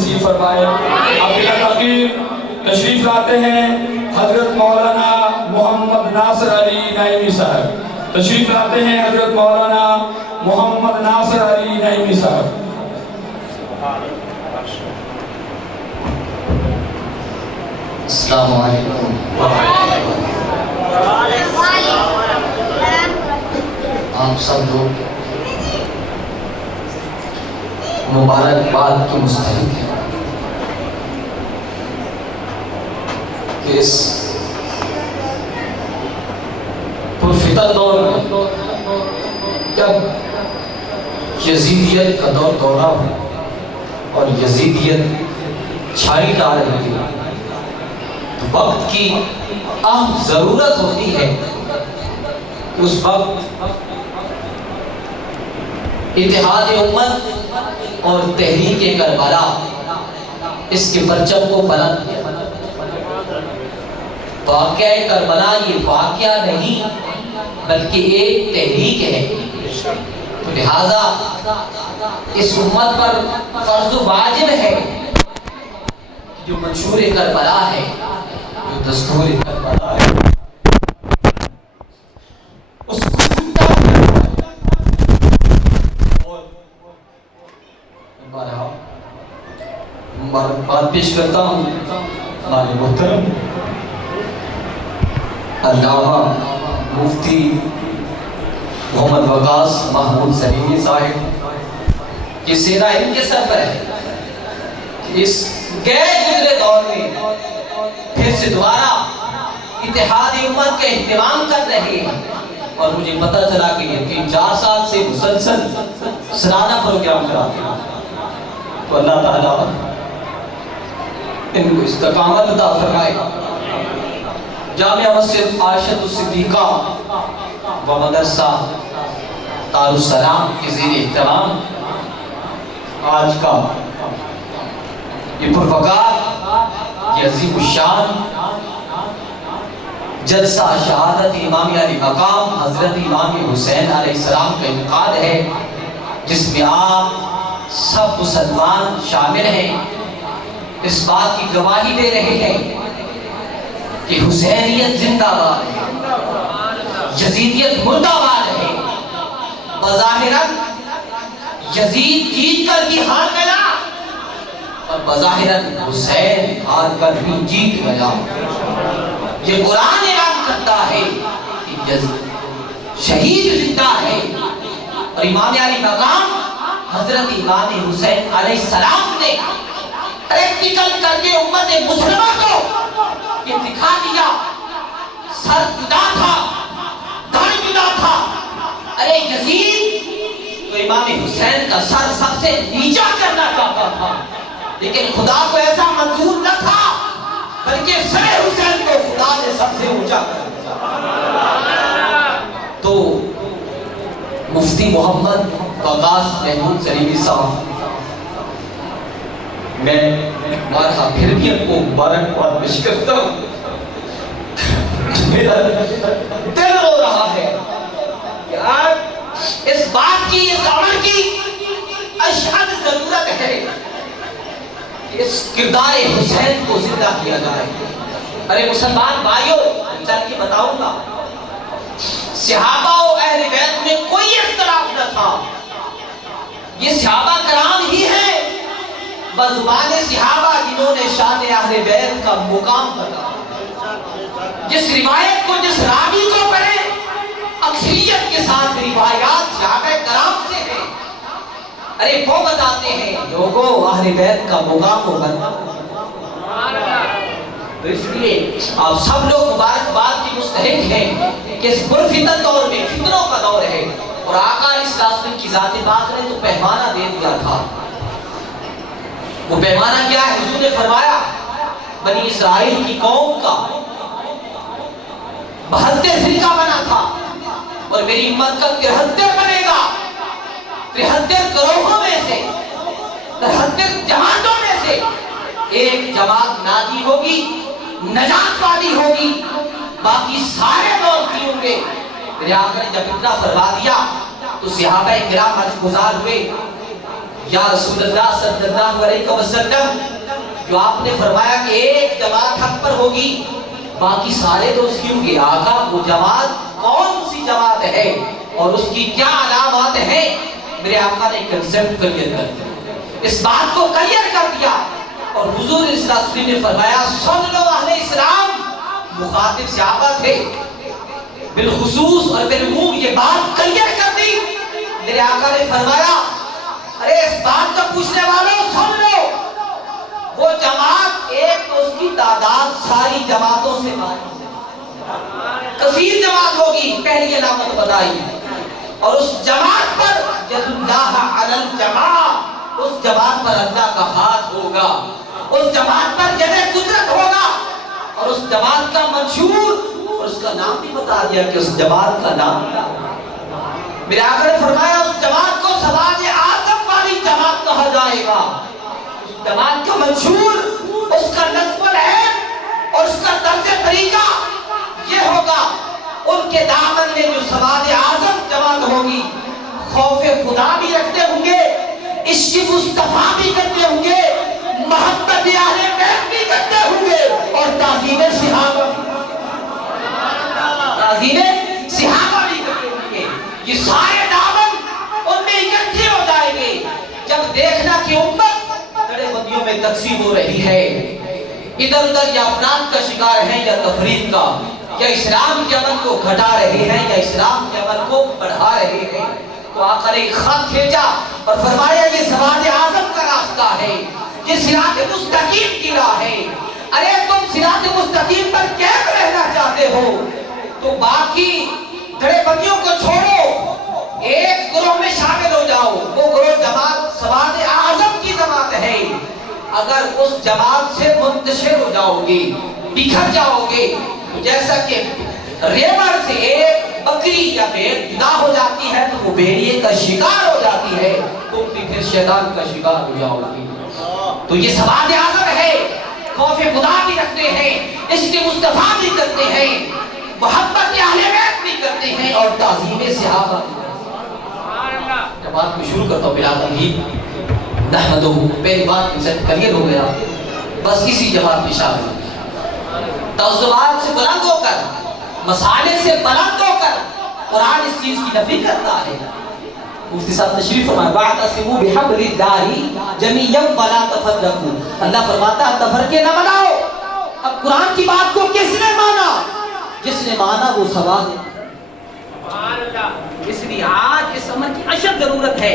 نصیب فرمائے۔ اب بلا تاخیر تشریف لاتے ہیں حضرت مولانا محمد ناصر علی نعیمی صاحب۔ تشریف لاتے ہیں حضرت مولانا محمد ناصر علی نعیمی صاحب۔ السلام علیکم۔ آپ سب لوگ مبارکباد کی مستحق ہیں کہ اس پرفتن دور میں جب یزیدیت کا دور دورہ ہو اور یزیدیت چھائی لا رہی ہے، وقت کی اہم ضرورت ہوتی ہے کہ اس وقت اتحاد امت اور تحریک کربلا اس کے پرچم کو بلند کیا۔ واقعہ کربلا یہ واقعہ نہیں بلکہ ایک تحریک ہے، تو لہذا اس امت پر فرض و واجب ہے جو منشور کربلا ہے، جو دستور کربلا ہے، اس کو زندہ کرنا اور مبارکباد پیش کرتا ہوں ہمارے محترم علامہ مفتی محمد وقاص محمود سلیمی صاحب کی سینہ ان کے سر پر ہے کہ اس غیر گزرے دور میں پھر سے دوبارہ اتحاد امت کا اہتمام کر رہے ہیں، اور مجھے پتہ چلا کہ یہ 3-4 سال سے مسلسل سالانہ پروگرام کراتے ہیں، تو اللہ تعالیٰ ان کو استقامت عطا فرمائے۔ جامعہ مسجد عائشہ الصدیقہ و مدرسہ دار السلام کے زیر اہتمام آج کا یہ پروگرام، یہ عظیم الشان جلسہ شہادت امام علی مقام حضرت امام حسین علیہ السلام کا انعقاد ہے، جس میں آپ سب مسلمان شامل ہیں، اس بات کی گواہی دے رہے ہیں کہ حسینیت زندہ باد ہے، یزیدیت مردہ باد ہے۔ بظاہراً یزید جیت کر بھی ہار گیا اور بظاہراً حسین ہار کر بھی جیت گیا۔ یہ قرآن اعلان کرتا ہے کہ شہید زندہ ہے، اور امام علی مقام حضرت امام حسین علیہ السلام نے پریکٹیکل کر کے امت مسلمہ کو یہ دکھا دیا، سر جدا تھا، دھڑ جدا تھا۔ ارے یزید تو امام حسین کا سر سب سے نیچا کرنا چاہتا تھا، لیکن خدا کو ایسا منظور نہ تھا، بلکہ سر حسین کو خدا نے سب سے اونچا کر دیا۔ تو مفتی محمد وقاص محمود سلیمی صاحب، میں بارہا پھر بھی ان کو مبارکباد پیش کرتا ہوں۔ میرا دل رو رہا ہے کہ آج اس بات کی، اس عمل کی اشد ضرورت ہے کہ اس کردار حسین کو زندہ کیا جائے۔ ارے مسلمان بھائیوں، چل کے بتاؤں گا، صحابہ و اہل بیت میں کوئی اختلاف نہ تھا، یہ صحابہ کرام ہی ہیں بزبان صحابہ جنہوں نے شان اہل بیت کا مقام بنا۔ جس روایت کو، جس راوی کو پڑھے، اکثریت کے ساتھ روایات صحابہ کرام سے ہیں۔ ارے وہ بتاتے ہیں لوگوں اہل بیت کا مقام کو بنا، تو اس لیے آپ سب لوگ مبارکباد کی مستحق ہیں کہ اس پرفتن دور میں، فتنوں کا دور ہے، اور آقا علیہ السلام کی ذات پاک نے تو پیمانہ دے دیا تھا۔ وہ پیمانہ کیا ہے؟ حضور نے فرمایا بنی اسرائیل کی قوم کا 72 فرقہ بنا تھا، اور میری امت کا 73 بنے گا۔ 73 گروہوں میں سے، 73 جماعتوں میں سے ایک جماعت ناجی ہوگی، نجات والی ہوگی، باقی سارے دوستی ہوں گے۔ میرے آقا نے جب اتنا فرما دیا تو صحابہ کرام عرض گزار ہوئے، یا رسول اللہ صلی اللہ علیہ وسلم، جو آپ نے فرمایا کہ ایک جماعت حق پر ہوگی باقی سارے دوست کیوں گے؟ آقا وہ جماعت کون سی جماعت ہے اور اس کی کیا علامات ہیں؟ میرے آقا نے کنسپٹ کلیئر کر دیا، اس بات کو کلیئر کر دیا، اور حضور صلی اللہ علیہ وسلم نے فرمایا سن لو اہل اسلام، مخاطب صحابہ تھے، بالخصوص اور بالعموم یہ بات کلیئر کر دی۔ میرے آقا نے فرمایا ارے اس بات کا پوچھنے والوں سن لو، وہ جماعت ایک تو اس کی تعداد ساری جماعتوں سے کثیر جماعت ہوگی، پہلی علامت بتائی، اور اس جماعت پر ید اللہ علی الجماعت، اس جماعت پر اللہ کا ہاتھ ہوگا، اس جماعت پر ید قدرت ہوگا، اور اس جماعت کا منشور، اور اس کا نام بھی بتا دیا کہ اس جماعت کا نام کیا۔ میرے آقا نے فرمایا اس جماعت کو سواد اعظم والی جماعت کہا جائے گا، اس جماعت کا منشور، اس کا نصب العین اور اس کا طرز طریقہ یہ ہوگا، ان کے دامن میں جو سواد اعظم جماعت ہوگی، خوف خدا بھی رکھتے ہوں گے، عشق مصطفیٰ بھی کرتے ہوں گے، محبت اہل بیت بھی کرتے ہوں گے، اور تعظیم صحابہ بھی کرتے ہوں گے۔ یہ سارے دامن ان میں اکٹھے ہو جائیں گے جب دیکھنا کہ امت بڑے بدیوں میں تقسیم ہو رہی ہے، ادھر ادھر یا افراد کا شکار ہیں یا تفرید کا، یا اسلام کے عمل کو گھٹا رہے ہیں یا اسلام کے عمل کو بڑھا رہے ہیں۔ تو آخر ایک خط بھیجا اور فرمایا یہ سواد اعظم کا راستہ ہے، یہ صراط مستقیم کی راہ ہے، ارے تم صراط مستقیم پر کیف رہنا چاہتے ہو تو باقی بڑے بدیوں کو چھوڑو، ایک گروہ میں شامل ہو جاؤ، وہ گروہ جماعت سواد اعظم کی جماعت ہے۔ اگر اس جماعت سے منتشر ہو جاؤ گے، بکھر جاؤ گے، جیسا کہ ریمر سے ایک بکری یا بھیڑ جدا ہو جاتی ہے تو وہ بھیڑیے کا شکار ہو جاتی ہے، تم بھی پھر شیطان کا شکار ہو جاؤ گے۔ تو یہ سواد اعظم ہے، خوف خدا بھی رکھتے ہیں، عشق مصطفیٰ بھی کرتے ہیں، محبت اہل بیت بھی کرتے ہیں، اور تعظیم صحابہ بھی کرتے ہیں۔ جب بات کو شروع کرتا ہوں بلاد بھی نحمدہ، پہلی بات سے کلیئر ہو گیا، بس اسی جماعت میں شامل ہو، توضیحات سے بلند ہو کر، مسائل سے بلند ہو کر قرآن اس چیز کی نفی کرتا ہے۔ مفتی صاحب تشریف فرمائے وَاعْتَصِمُوا بِحَبْلِ اللَّهِ جَمِيعًا وَلَا تَفَرَّقُوا، اللہ فرماتا ہے تفرقے نہ بناؤ۔ اب قرآن کی بات کو کس نے مانا؟ جس نے مانا وہ سواد ہے۔ اس لیے آج اس عمل کی اشد ضرورت ہے،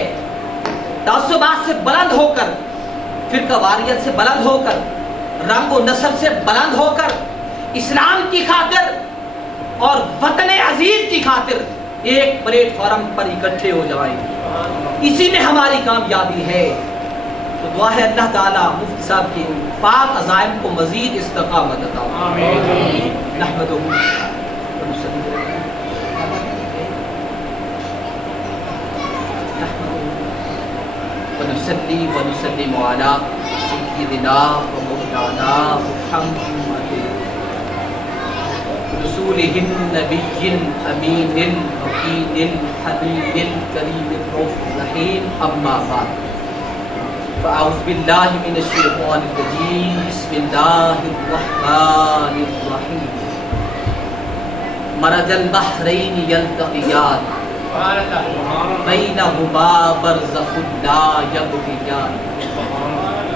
تعصبات سے بلند ہو کر، فرقہ واریت سے بلند ہو کر، رنگ و نسل سے بلند ہو کر، اسلام کی خاطر اور وطن عزیز کی خاطر ایک پلیٹ فارم پر اکٹھے ہو جائیں، اسی میں ہماری کامیابی ہے۔ تو دعا ہے اللہ تعالیٰ مفتی صاحب کے پاک عزائم کو مزید استقامت عطا فرمائے۔ نحمدہ ونصلی ونسلم علی سیدنا و مولانا محمد رسولہ النبی الامین الوکیل الحبیب الکریم الرؤوف الرحیم، اما بعد فاعوذ باللہ من الشیطان الرجیم، بسم اللہ الرحمن الرحیم۔ مرج البحرین یلتقیان بینہما برزخ لا یبغیان،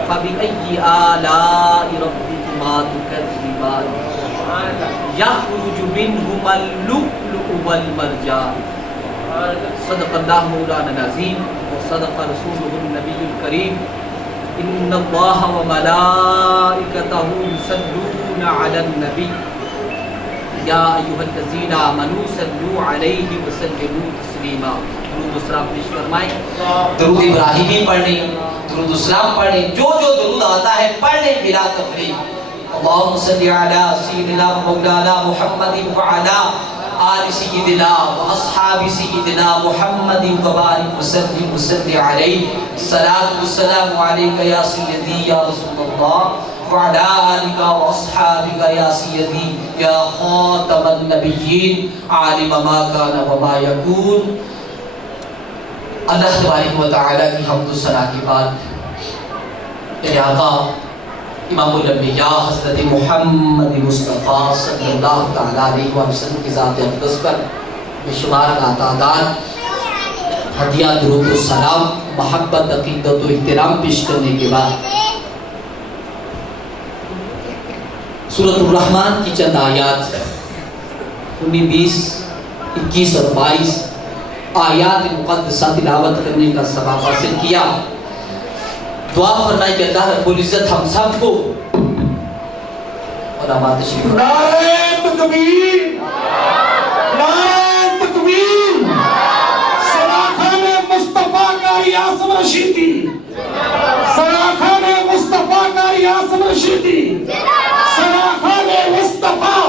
فبأی آلاء ربکما تکذبان، یخرج منہما اللؤلؤ والمرجان۔ صدق اللہ مولانا العظیم وصدق رسولہ النبی الکریم۔ ان اللہ وملائکتہ یصلون علی النبی یا ایھا الذین آمنوا صلوا علیہ وسلموا تسلیما۔ درود و سلام پیش فرمائیں، درود ابراہیمی پڑھیں، درود و سلام پڑھیں، جو جو درود آتا ہے پڑھیں بلا تفریق۔ اللہم صلی علی سیدنا و مولانا محمد وعلی آل سیدنا و اصحاب سیدنا محمد وبارک وسلم وصلی علیہ۔ الصلاۃ والسلام علیک یا سیدی یا رسول اللہ وعلی آلک و اصحابک یا سیدی یا خاتم النبیین، عالم ما کان و ما یکون۔ اللہ تبارک و تعالیٰ کی حمد و ثنا کے بعد میرے آقا امام الانبیاء حضرت محمد مصطفیٰ صلی اللہ تعالیٰ علیہ وسلم کی ذات اقدس پر بے شمار تعداد ہدیہ درود و سلام محبت عقیدت و احترام پیش کرنے کے بعد سورۃ الرحمن کی چند آیات 19 20 21 اور 22 آیات مقدسہ تلاوت کرنے کا ثواب حاصل کیا. دعا فرمائے کہ اللہ رب العزت ہم سب کو اور آباد تشریف نعرہ تکبیر، نعرہ تکبیر، سراخان مصطفیٰ کاری آسم رشیدی، سراخان مصطفیٰ کاری آسم رشیدی، سراخان مصطفیٰ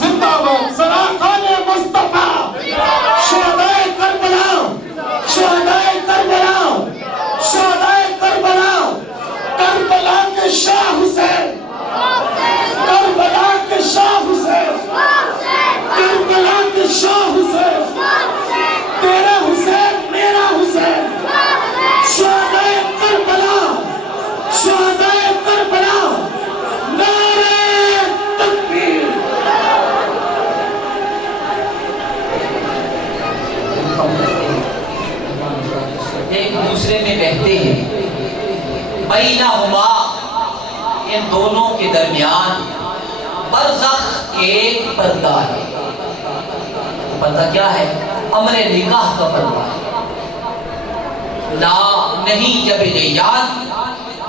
زندہ باد، سراخان مصطفیٰ، شہدائے کربلا، شہدائے کربلا، شہدائے کربلا، کربلا کے شاہ حسین، کربلا کے شاہ حسین، کربلا کے شاہ حسین، تیرا حسین میرا حسین، شہدائے کربلا، شہدائے کربلا، نعرہ تکبیر. ایک دوسرے میں بہتے ہیں، بینہما ان دونوں کے درمیان برزخ ایک پردہ ہے. پردہ کیا ہے؟ امر نکاح کا پردہ ہے. لا نہیں جب غیان،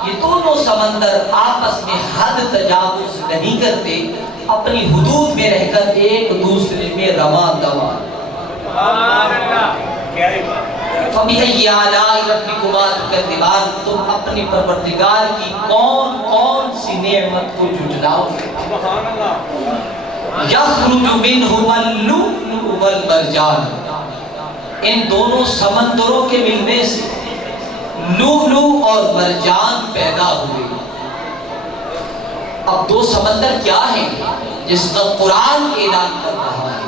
یہ دونوں سمندر آپس میں حد تجاوز نہیں کرتے، اپنی حدود میں رہ کر ایک دوسرے میں رواں دواں. فَبِأَيِّ آلَاءِ رَبِّكُمَا تُكَذِّبَانِ، تم اپنی پروردگار کی کون کون سی نعمت کو جھٹلاؤ گے. يَخْرُجُ مِنْهُمَا اللُّؤْلُؤُ وَالْمَرْجَانُ، ان دونوں سمندروں کے ملنے سے لؤلؤ اور مرجان پیدا ہوئے. اب دو سمندر کیا ہیں جس کا قرآن اعلان کر رہا ہے؟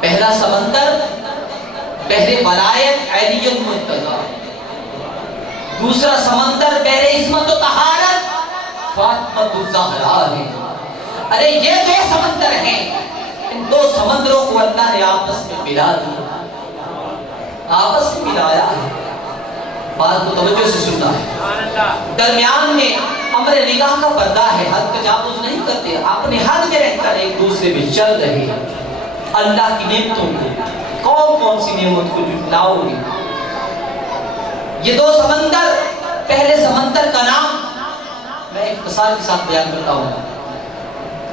پہلا سمندر بحر ولایت علی المرتضی، دوسرا سمندر بحر عصمت و طہارت فاطمۃ الزہرا ہے. ارے یہ دو سمندر ہیں، ان دو سمندروں کو اللہ نے آپس میں ملا دیا، آپس میں ملایا ہے. بات کو توجہ سے سننا ہے. درمیان میں امر نکاح کا پردہ ہے، حد تجاوز نہیں کرتے، اپنے حد میں رہ کر ایک دوسرے میں چل رہے ہیں. اللہ کی نعمتوں کو کون کون سی نعمت کو جھٹلاؤ گے؟ یہ دو سمندر، پہلے سمندر کا نام میں اختصار کے ساتھ بیان کرتا ہوں،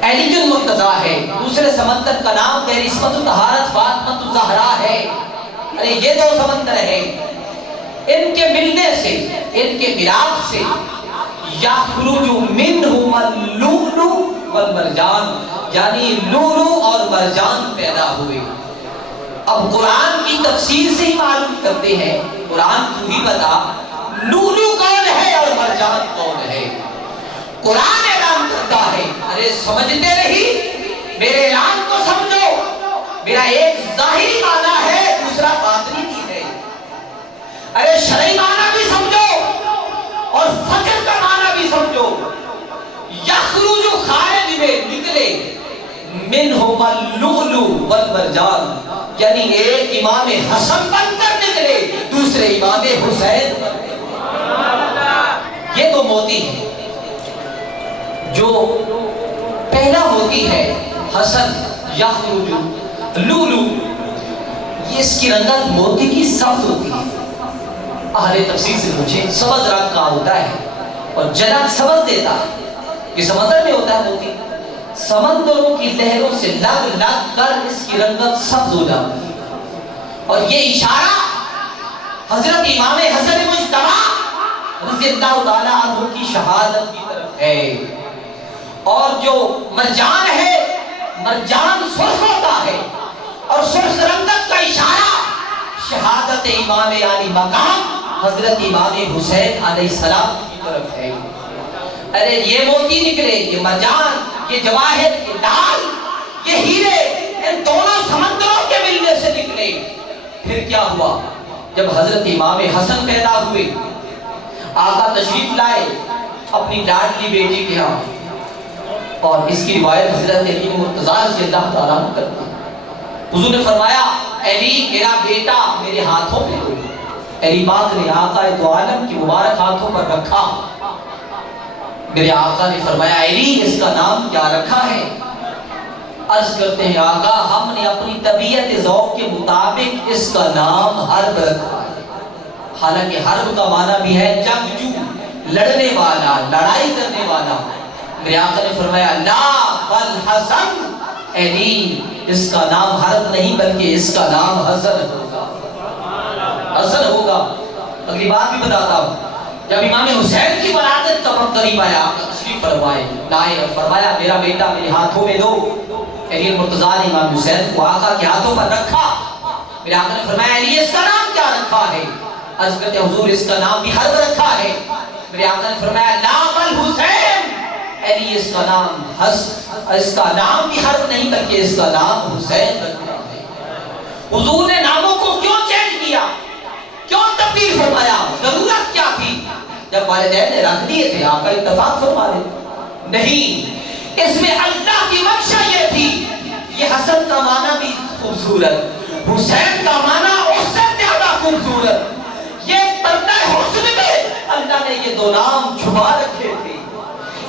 علی المرتضی ہے. دوسرے سمندر کا نام بحر عصمت و طہارت فاطمۃ الزہرا ہے. ارے یہ دو سمندر ہیں، ان کے ملنے سے، ان کے ملاپ سے یخرج منہما اللؤلؤ والمرجان، یعنی لؤلؤ اور مرجان پیدا ہوئے. اب قرآن کی تفسیر سے ہی معلوم کرتے ہیں، قرآن تو ہی بتا لؤلؤ کون ہے اور مرجان کون ہے. قرآن اعلان کرتا ہے، ارے سمجھتے نہیں، میرے اعلان کو سمجھو. میرا ایک ظاہری معنی ہے، دوسرا باطنی بھی ہے. ارے شرعی معنی بھی سمجھو اور فجر کا معنی بھی سمجھو. یخرج خارج میں نکلے، منہما اللؤلؤ والمرجان، یعنی ایک امام حسن بن کر نکلے، دوسرے امام حسین بن کر. یہ تو موتی ہے. جو پہلا موتی ہے حسن یخرج لؤلؤ، یہ اس کی رنگت موتی کی سخت ہوتی ہے. اہل تفسیر سے پوچھیں، سبز رنگ کا ہوتا ہے اور جنت سبز دیتا ہے. یہ سمندر میں ہوتا ہے موتی. سمندروں کی لہروں سے لگ لگ کر اس کی رنگت سبز ہو جاتی ہے. اور یہ اشارہ حضرت امام حسن مجتبی رضی اللہ تعالیٰ عنہ کی شہادت کی طرف ہے. اور جو مرجان ہے، مرجان سرخ ہوتا ہے اور سرخ رنگت کا اشارہ شہادت امام علی مقام حضرت امام حسین علیہ السلام کی طرف ہے. ارے یہ موتی نکلے، یہ مرجان، یہ جواہر، یہ ڈال، یہ ہیرے، ان دونوں سمندروں کے ملنے سے نکلے. پھر کیا ہوا؟ جب حضرت امام حسن پیدا ہوئے، آقا تشریف لائے اپنی لاڈلی بیٹی کے ہاں، اور اس کی روایت حضرت علی مرتضیٰ رضی اللہ تعالیٰ عنہ کرتے ہیں۔ حضور نے فرمایا علی میرا بیٹا میرے ہاتھوں پہ دو۔ علی پاک نے آقا دو عالم کی مبارک ہاتھوں پر رکھا۔ میرے آقا نے فرمایا علی اس کا نام کیا رکھا ہے؟ عرض کرتے ہیں آقا ہم نے اپنی طبیعت ذوق کے مطابق اس کا نام حرب رکھا ہے۔ حالانکہ حرب کا معنی بھی ہے جنگجو، لڑنے والا، لڑائی کرنے والا۔ میرے آقا نے فرمایا لا بل حسن، علی اس کا نام حرب نہیں بلکہ اس کا نام حسن ہوگا، حسن ہوگا۔ اگلی بات بھی بتاتا ہوں، جب امام حسین کی ولادت کا وقت قریب آیا، آقا تشریف فرمائے لائے اور فرمایا میرا بیٹا میرے ہاتھوں میں دو۔ علی مرتضیٰ نے امام حسین کو آقا کے ہاتھوں پر رکھا۔ میرے آقا نے فرمایا علی اس کا نام کیا رکھا ہے؟ عرض کرتے حضور اس کا نام بھی حرب رکھا ہے۔ میرے آقا نے فرمایا لا بل حسین، علی اس کا نام بھی حرب نہیں بلکہ اس کا نام حسین رکھا ہے۔ حضور نے ناموں کو کیوں چینج کیا، کیوں تبدیل فرمایا؟ ضرورت کیا تھی؟ جب والدین نے رکھ دیے تھے آقا اتفاق فرما لے نہیں، اس میں اللہ کی منشا یہ تھی، یہ حسن کا معنی بھی خوبصورت، حسین کا معنی اس سے زیادہ خوبصورت، یہ پردہ حسن میں اللہ نے یہ دو نام چھپا رکھے تھے،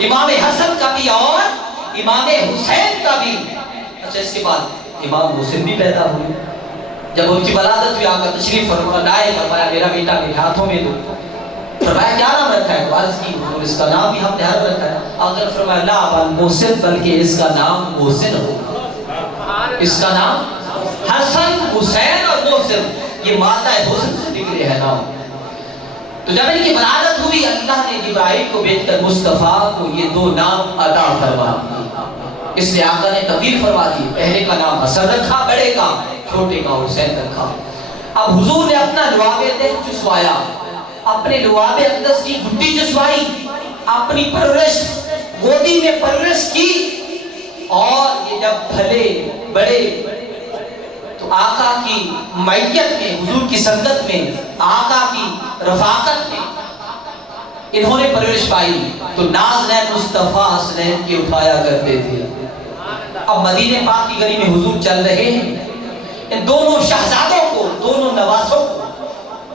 امام حسن کا بھی اور امام حسین کا بھی۔ اچھا اس کے بعد امام حسین بھی پیدا ہوئے، جب ان کی ولادت ہوئی آقا تشریف لائے، فرمایا میرا بیٹا میرے ہاتھوں میں دو۔ فرمایا کیا نام رکھا ہے؟ عرض کی حضور اس کا نام بھی ہم نے حرب رکھا ہے۔ آقا نے فرمایا لا بل محسن، بلکہ اس کا نام محسن ہوگا، اس کا نام حسن، حسین اور محسن، یہ مادہ حسن سے نکلے ہے نام۔ تو جب ان کی ولادت ہوئی اللہ نے جبرائیل کو بھیج کر مصطفیٰ کو یہ دو نام عطا فرما دیے۔ اس لیے آقا نے تبدیل فرما دی، پہلے کا نام حسن رکھا بڑے کا، چھوٹے کا حسین رکھا۔ اب حضور نے اپنا لعاب دہ چسوایا، اپنے لعاب اقدس کی گھٹی چسوائی، اپنی پرورش گودی میں پرورش کی، اور یہ جب پھلے بڑے تو آقا کی معیت میں، حضور کی سنگت میں، آقا کی رفاقت میں انہوں نے پرورش پائی، تو نازنین مصطفیٰ حسنین کی اٹھایا کرتے تھے۔ اب مدینہ پاک کی گلی میں حضور چل رہے ہیں، ان دونوں شہزادوں کو، دونوں نواسوں کو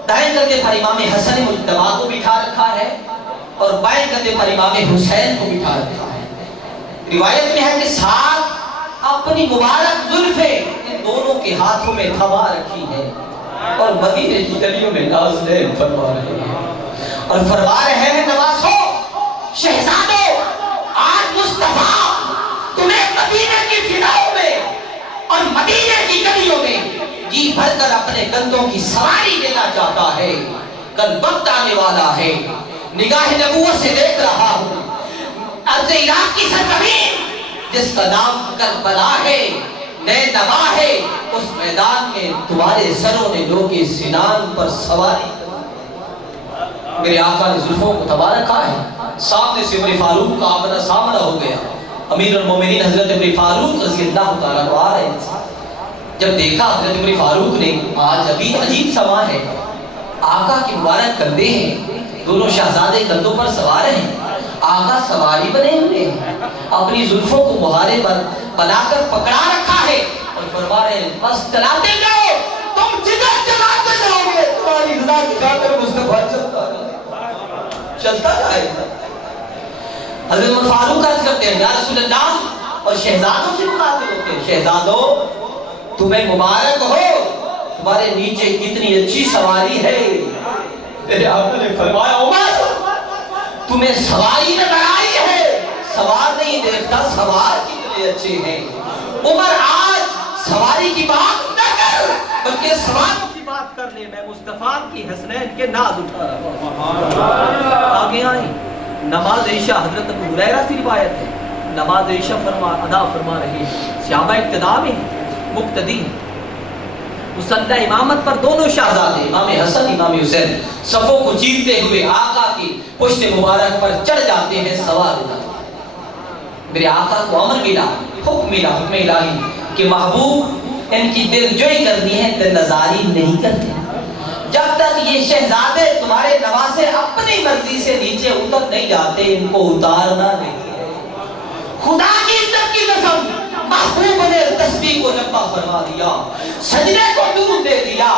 دائیں کندھے پر امام حسن مجتبی کو بٹھا رکھا ہے اور بائیں کندھے پر امام حسین کو بٹھا رکھا ہے۔ روایت میں ہے کہ ساتھ اپنی مبارک زلفیں ان دونوں کے ہاتھوں میں تھما رکھی ہے، اور مدینے کی گلیوں میں نازنین فرما رہے ہیں، اور فرما رہے ہیں نواسوں، شہزادوں، آج مصطفیٰ تمہیں مدینے کی فضاؤں میں اور مدینے کی گلیوں میں جی بھر کر اپنے کندھوں کی سواری دینا چاہتا ہے۔ کل وقت آنے والا ہے، نگاہ نبوت سے دیکھ رہا ہوں، ارض عراق کی سرزمین جس کا نام کربلا ہے، نئے نوا ہے، اس میدان میں تمہارے سروں نے لوگ سنان پر سواری۔ میرے آقا نے زلفوں کو تبا رکھا ہے، سامنے سے عمر فاروق کا آمنا سامنا ہو گیا، امیر المومنین حضرت عمر فاروق رضی اللہ تعالیٰ کو آ رہے ہیں۔ جب دیکھا حضرت عمر فاروق نے، آج ابھی عجیب سما ہے، آقا کی مبارک کندھے ہیں، دونوں شہزادے کندھوں پر سوار ہیں، آقا سواری بنے ہوئے ہیں، اپنی زلفوں کو مہارے پر بنا کر پکڑا رکھا ہے، اور فرما رہے ہیں بس چلاتے جاؤ، تم جدھر چلاتے جاؤ گے تمہاری رضا کی خاطر مصطفیٰ چلتا جائے گا۔ حضرت عمر فاروق عرض کرتے ہیں یا رسول اللہ، اور شہزادوں سے مخاطب ہوتے ہیں، شہزادوں تمہیں مبارک ہو، تمہارے نیچے کتنی اچھی سواری ہے۔ میرے آقا نے فرمایا عمر تمہیں سواری نظر آئی ہے، سوار نہیں دیکھتا سوار کتنے اچھے ہیں۔ عمر آج سواری کی بات نہ کر بلکہ سواروں کی بات کر لے، میں مصطفیٰ کی حسنین کے ناز اٹھا رہا ہوں۔ آگے آئیں، نماز عشاء حضرت ابو ہریرہ سے روایت ہے، نماز عشاء ادا فرما رہے ہیں، صحابہ اقتداء میں مقتدی، مصلی امامت پر دونوں شہزادے امام حسن امام حسین صفوں کو چیرتے ہوئے آقا کی پشت مبارک پر چڑھ جاتے ہیں، سوار ہو جاتے ہیں۔ میرے آقا کو امر ملا، حکم ملا، حکم الہی کہ محبوب ان کی دل جوئی کرنی ہے، دل نزاری نہیں کرتے۔ جب تک یہ شہزادے تمہارے نواسے اپنی مرضی سے نیچے اتر نہیں جاتے ان کو اتارنا نہیں ہے۔ خدا کی عزت کی قسم، محبوب نے تسبیح کو لمبا فرما دیا، سجدے کو دور دے دیا،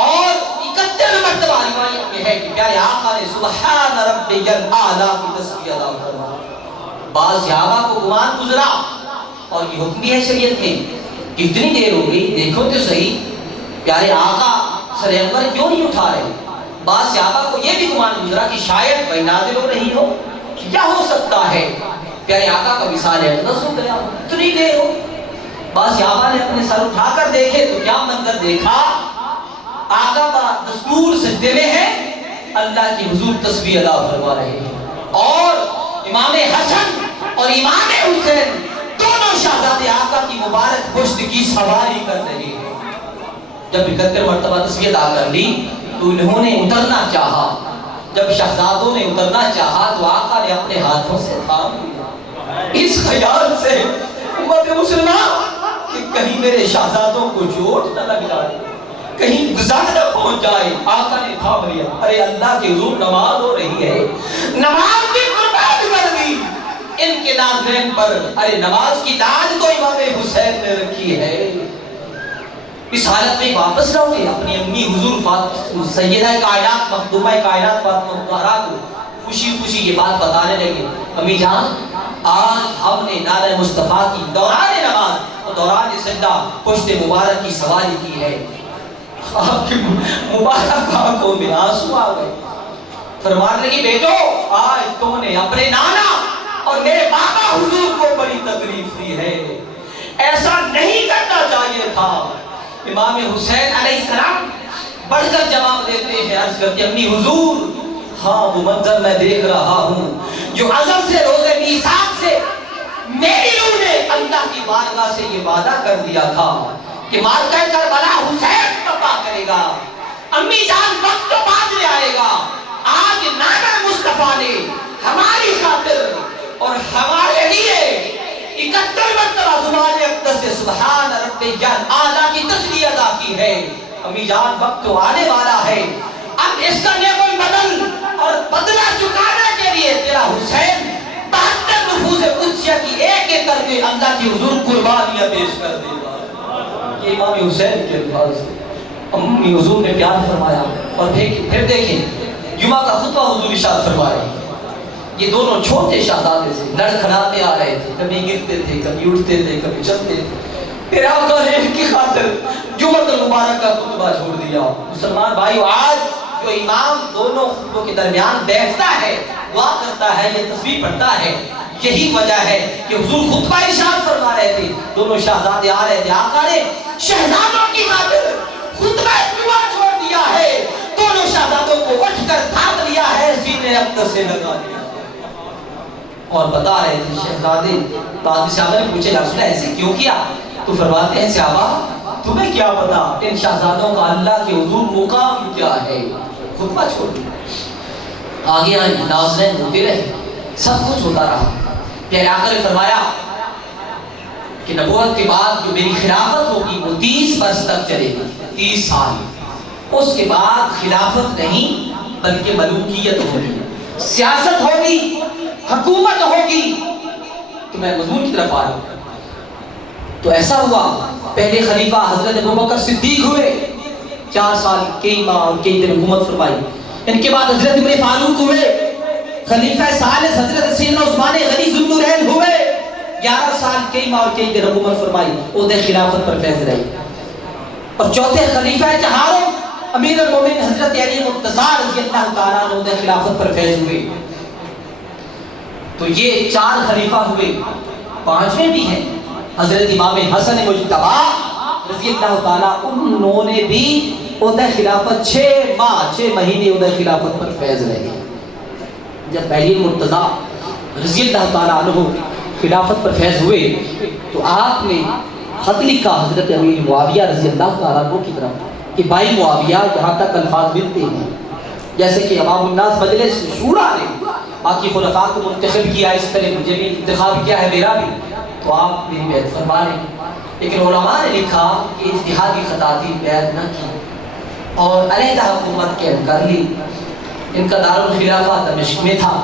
اور 71 مرتبہ روایت میں ہے کہ پیارے آقا نے سبحان ربی الاعلیٰ کی تسبیح ادا فرمائی۔ بعض صحابہ کو گمان گزرا، اور یہ حکم بھی ہے شریعت میں، کتنی دیر ہو گئی دیکھو تو صحیح، پیارے آقا سر انور کیوں نہیں اٹھا رہے؟ بعض صحابہ کو یہ بھی گمان گزرا کہ شاید کوئی نازل ہو رہی ہو، کیا ہو سکتا ہے پیارے آقا کا وصال اقدس ہو گیا، اتنی دیر ہو۔ بعض صحابہ نے اپنے سر اٹھا کر دیکھے تو کیا منظر دیکھا، آقا با دستور سجدے میں ہے، اللہ کی حضور تسبیح ادا فرما رہے ہیں، اور امام حسن اور امام حسین دونوں شہزادے آقا کی مبارک پشت کی سواری کر رہے ہیں۔ جب 71 مرتبہ تسبیح ادا کر لی تو انہوں نے اترنا چاہا، جب شہزادوں نے اترنا چاہا تو آقا نے اپنے ہاتھوں سے تھام لیا، اس خیال سے امت مسلمان کہ کہیں میرے شہزادوں کو چوٹ نہ لگ جائے، کہیں گزار نہ پہنچ جائے، آقا نے تھام لیا۔ ارے اللہ کی حضور نماز ہو رہی ہے، نماز بھی قربان کر دی ان کے ناظرین پر، ارے نماز کی داد تو امام حسین نے رکھی ہے۔ اس حالت میں واپس لوٹے اپنی امی حضور سیدہ کائنات مخدومہ کائنات فاطمہ الزہرا کو خوشی خوشی یہ بات بتانے لگے، امی جان آج ہم نے نعرہ مصطفیٰ کی دوران نماز اور دوران سجدہ پشت مبارک کی سواری کی ہے۔ آپ کی مبارک آنکھوں میں آنسو آ گئے، فرمانے لگی بیٹو آج تم نے اپنے نانا اور میرے بابا حضور کو بڑی تکلیف دی ہے، ایسا نہیں کرنا چاہیے تھا۔ امام حسین علیہ السلام بڑھ کر جواب دیتے ہیں، عرض کرتے امی حضور ہاں وہ منظر میں دیکھ رہا ہوں جو عزم سے روز میثاق سے میری روح نے اللہ کی بارگاہ سے یہ وعدہ کر دیا تھا کہ مارکہ کربلا حسین پپا کرے گا، امی جان وقت تو بعد میں آئے گا، آج نانا مصطفیٰ نے ہماری خاطر اور ہمارے لیے 71 مرتبہ زبان اقدس سے سبحان ربی الاعلیٰ کی تسبیح ادا کی ہے۔ امی جان وقت تو آنے والا ہے، اب اس کا نعم البدل اور بدلہ چکانے کے لیے تیرا حسین 72 نفوس قدسیہ کی ایک ایک کر کے اللہ کی حضور قربانیاں پیش کر دے گا۔ یہ امام حسین کے الفاظ امی حضور نے پیار فرمایا، اور پھر دیکھیں جمعہ کا خطبہ حضور ارشاد فرما رہے ہیں، یہ دونوں چھوٹے شہزادے سے لڑکھڑاتے آ رہے تھے، کبھی گرتے تھے کبھی اٹھتے تھے کبھی چلتے تھے، پھر آقا نے ان کی خاطر جمعہ المبارک کا خطبہ چھوڑ دیا۔ مسلمان بھائیو آج جو امام دونوں خطبوں کے درمیان بیٹھتا ہے، دعا کرتا ہے، یہ تسبیح پڑھتا ہے، یہی وجہ ہے کہ حضور خطبہ ارشاد فرما رہے تھے، دونوں شہزادے آ رہے تھے، آقا نے شہزادوں کی خاطر خطبہ جمعہ چھوڑ دیا ہے، دونوں شہزادوں کو اٹھ کر تھام لیا ہے، سینے اقدس سے لگا دیا، اور بتا رہے تھے شہزادے۔ تو آدمی صحابہ نے پوچھے یا رسول اللہ ایسے کیوں کیا؟ تو فرماتے ہیں صحابہ تمہیں کیا پتا ان شہزادوں کا اللہ کے حضور مقام کیا ہے، خطبہ چھوڑ دیا، آگے ناظرین ہوتے رہے، سب کچھ ہوتا رہا۔ پیارے آقا نے فرمایا کہ نبوت کے بعد جو میری خلافت ہوگی وہ 30 برس تک چلے گی، 30 سال، اس کے بعد خلافت نہیں بلکہ ملوکیت ہوگی، سیاست ہوگی، حکومت ہوگی۔ تو میں مضمون کی طرف آ رہا ہوں، تو ایسا ہوا پہلے خلیفہ حضرت ابوبکر صدیق ہوئے، 4 سال کئی ماہ اور کئی دن حکومت فرمائی، ان کے بعد حضرت عمر فاروق ہوئے، خلیفہ ثالث حضرت سیدنا عثمان غنی ذو النورین ہوئے، 11 سال کئی ماہ اور کئی دن حکومت فرمائی، عہدہ خلافت پر فیض رہی، اور چوتھے خلیفہ چہاروں امیر المومنین حضرت علی مرتضیٰ رضی اللہ تعالیٰ عنہ عہدہ خلافت پر فیض ہوئے۔ تو یہ 4 خلیفہ ہوئے، 5ویں بھی ہیں حضرت امام حسن مجتبی رضی اللہ تعالیٰ، انہوں نے بھی عہدہ خلافت 6 مہینے عہدہ خلافت پر فیض رہے۔ جب علی مرتضیٰ رضی اللہ تعالیٰ عنہ خلافت پر فیض ہوئے تو آپ نے خط لکھا حضرت امیر معاویہ رضی اللہ تعالیٰ عنہ کی طرف کہ بھائی معاویہ، یہاں تک الفاظ ملتے ہیں جیسے کہ امام الناس مجلس شورا نے باقی خلفاء کو منتخب کیا، اس طرح مجھے بھی انتخاب کیا ہے، میرا بھی، تو آپ میری بیعت فرما رہے ہیں، لیکن علماء نے لکھا کہ اجتہادی خطا تھی، بیعت نہ کی، اور علیحدہ حکومت قائم کر لی. ان کا دارالخلافہ دمشق میں تھا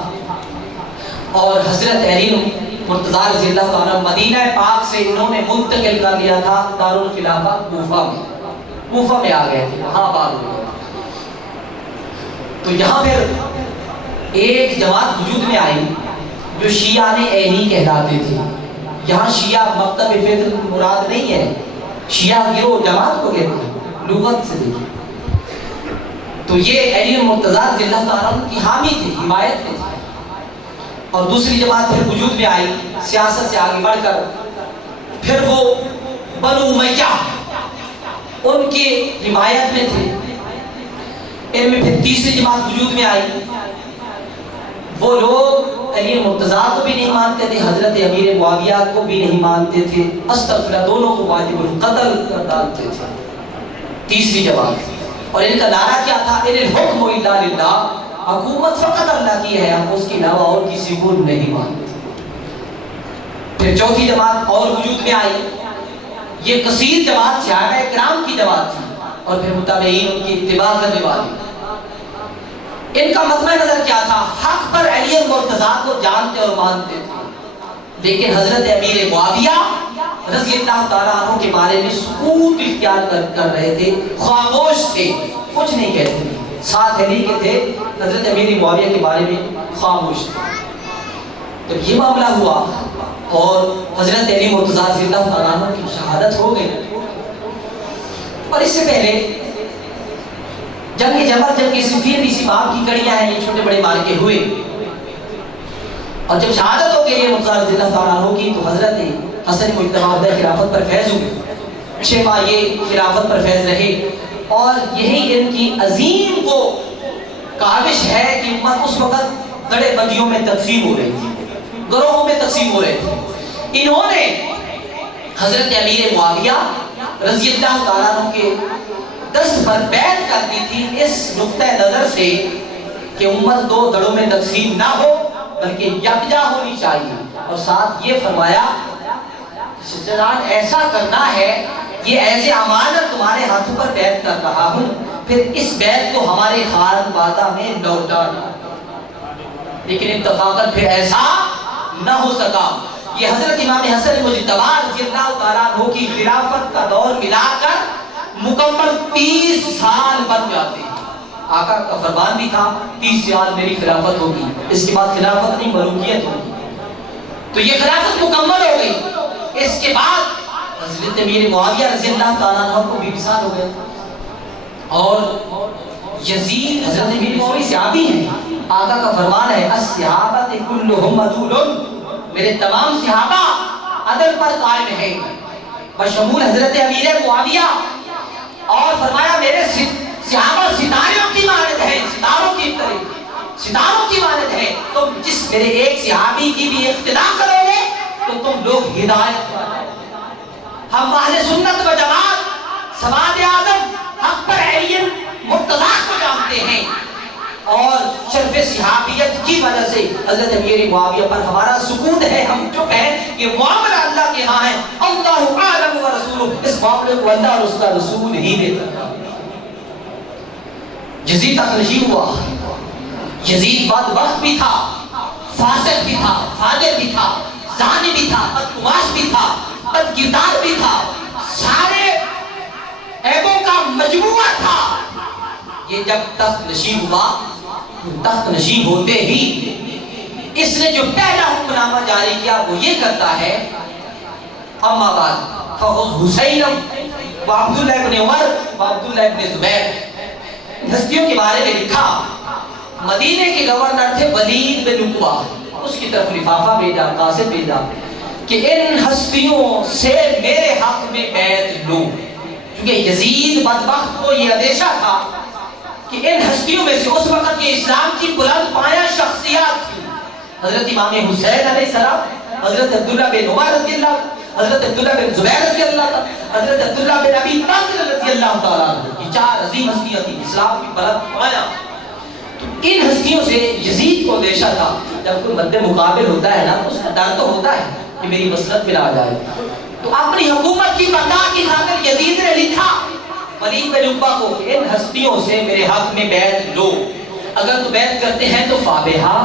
اور حضرت علی مرتضیٰ رضی اللہ تعالیٰ مدینہ پاک سے انہوں نے منتقل کر لیا تھا دارالخلافہ کوفہ میں. کوفہ میں آ گئے تھے, وہاں بار ہو گئے. تو یہاں پھر ایک جماعت وجود میں آئی جو شیعہ عینی کہلاتے تھے. یہاں شیعہ مکتب فکر مراد نہیں ہے, شیعہ گروہ جماعت کو کہتے ہیں لغت سے دیکھیں. تو یہ علی مرتضیٰ رضی اللہ تعالیٰ کی حامی تھے, حمایت میں تھے. اور دوسری جماعت پھر وجود میں آئی سیاست سے آگے بڑھ کر, پھر وہ بنو امیہ ان کی حمایت میں تھے. ان میں پھر تیسری جماعت وجود میں آئی, وہ لوگ علی مرتضیٰ کو بھی نہیں مانتے تھے, حضرت امیر معاویہ کو بھی نہیں مانتے تھے, استغفر دونوں کو واجب القتل کر ڈالتے تھے. تیسری جماعت, اور ان کا نعرہ کیا تھا؟ ان الحکم الا للہ, حکومت فقط اللہ کی ہے, ہم اس کے علاوہ اور کسی کو نہیں مانتے. پھر چوتھی جماعت اور وجود میں آئی, یہ کثیر جماعت صحابہ کرام کی جماعت تھی اور پھر متابعین ان کی اتباع کرنے والی. ان کا مطمع نظر کیا تھا؟ حق پر علی مرتضیٰ کو جانتے اور مانتے تھے, لیکن حضرت امیر معاویہ رضی اللہ تعالیٰ عنہ کے بارے میں سکوت اختیار کر رہے تھے, خاموش تھے, کچھ نہیں کہتے تھے. ساتھ علی کے تھے, حضرت امیر معاویہ کے بارے میں خاموش تھے. جب یہ معاملہ ہوا اور حضرت علی مرتضیٰ رضی اللہ تعالیٰ عنہ کی شہادت ہو گئی, اور اس سے پہلے جنگ جمل, جنگ صفین, اسی باب کی کڑیاں ہیں, یہ چھوٹے بڑے مارکے ہوئے. اور جب شہادت ہو گئی علی مرتضیٰ رضی اللہ تعالیٰ عنہ کی, تو حضرت حسن مجتبی خلافت پر فیض ہوئے. 6 ماہ یہ خلافت پر فیض رہے, اور یہی ان کی عظیم کو کاوش ہے کہ امت اس وقت دڑے بندیوں میں تقسیم ہو رہی تھی, گروہوں میں تقسیم ہو رہے تھے. انہوں نے حضرت امیر معاویہ رضی اللہ تعالیٰ عنہ کے دست پر بیعت کر دی تھی اس نقطہ نظر سے کہ امت 2 دڑوں میں تقسیم نہ ہو بلکہ یکجا ہونی چاہیے. اور ساتھ یہ فرمایا جناب ایسا کرنا ہے, یہ ایسے امانت تمہارے ہاتھوں پر بیعت کر رہا ہوں, پھر اس بیعت کو ہمارے خانوادہ میں لوٹانا. لیکن اتفاقاً پھر ایسا نہ ہو سکا. یہ حضرت امام حسن مجتبی رضی اللہ تعالیٰ عنہ کی خلافت کا دور ملا کر مکمل 30 سال بن جاتے ہیں. آقا کا فرمان بھی تھا 30 سال میری خلافت ہوگی, اس کے بعد خلافت نہیں ملوکیت ہوگی. تو یہ خلافت مکمل ہو گئی. اس کے بعد حضرت امیر معاویہ رضی اللہ تعالیٰ عنہ کو بھی وصال ہو گئے, اور یزید حضرت امیر معاویہ صحابی ہیں. آقا کا فرمان ہے الصحابہ کلہم عدول, میرے تمام صحابہ عدل پر قائم ہیں, بشمول حضرت امیر معاویہ. اور فرمایا میرے صحابہ ستاروں کی مانند ہے, ستاروں کی طرح, ستاروں کی مانند ہے. تم جس میرے ایک صحابی کی بھی اقتداء کرو گے تو تم لوگ ہدایت پر آئے. ہم اہل سنت و جماعت سواد اعظم حق پر علی مرتضیٰ کو جانتے ہیں, اور شرف صحابیت کی وجہ سے حضرت امیر معاویہ پر ہمارا سکون ہے. ہم چپ ہیں, یہ معاملہ اللہ کے ہاں ہے. اللہ اعلم و رسولہ, اس معاملے کو اللہ اور اس کا رسول ہی دیتا. یزید تخلیق ہوا. یزید بدبخت بھی تھا, فاسق بھی تھا, فاجر بھی تھا, زانی بھی تھا, بدقواس بھی تھا, بد کردار بھی تھا, سارے عیبوں کا مجموعہ تھا. یہ جب تخت نشین ہوا, تخت نشین ہوتے ہی اس نے جو پہلا حکم نامہ جاری کیا وہ یہ کرتا ہے اما بعد فخذ حسین و عبداللہ ابن عمر و عبداللہ ابن زبیر. ہستیوں کے بارے میں لکھا, مدینے کے گورنر تھے ولید بن عقبہ, اس کی طرف لفافہ بھیجا, قاصد بھیجا کہ ان ہستیوں سے میرے حق میں بیعت لو. کیونکہ یزید بدبخت کو یہ اندیشہ تھا کہ ان ہستیوں میں سے اس وقت کے اسلام کی بلند پایہ شخصیات تھی حضرت امام حسین علیہ السلام, حضرت عبداللہ بن عمر رضی اللہ, حضرت عبداللہ بن زبیر رضی اللہ, حضرت عبداللہ بن ابی بکر رضی اللہ تعالیٰ. یہ 4 عظیم ہستیاں تھیں اسلام کی بلند پایہ. تو ان ہستیوں سے یزید کو اندیشہ تھا, جب کوئی مد مقابل ہوتا ہے نا تو اس کا ڈر تو ہوتا ہے کہ میری مسلط پہ آ جائے. تو اپنی حکومت کی بقا کی خاطر یزید نے لکھا ولید بن عقبہ کو ان ہستیوں سے میرے حق میں بیعت لو، اگر تو بیعت کرتے ہیں تو فابہا،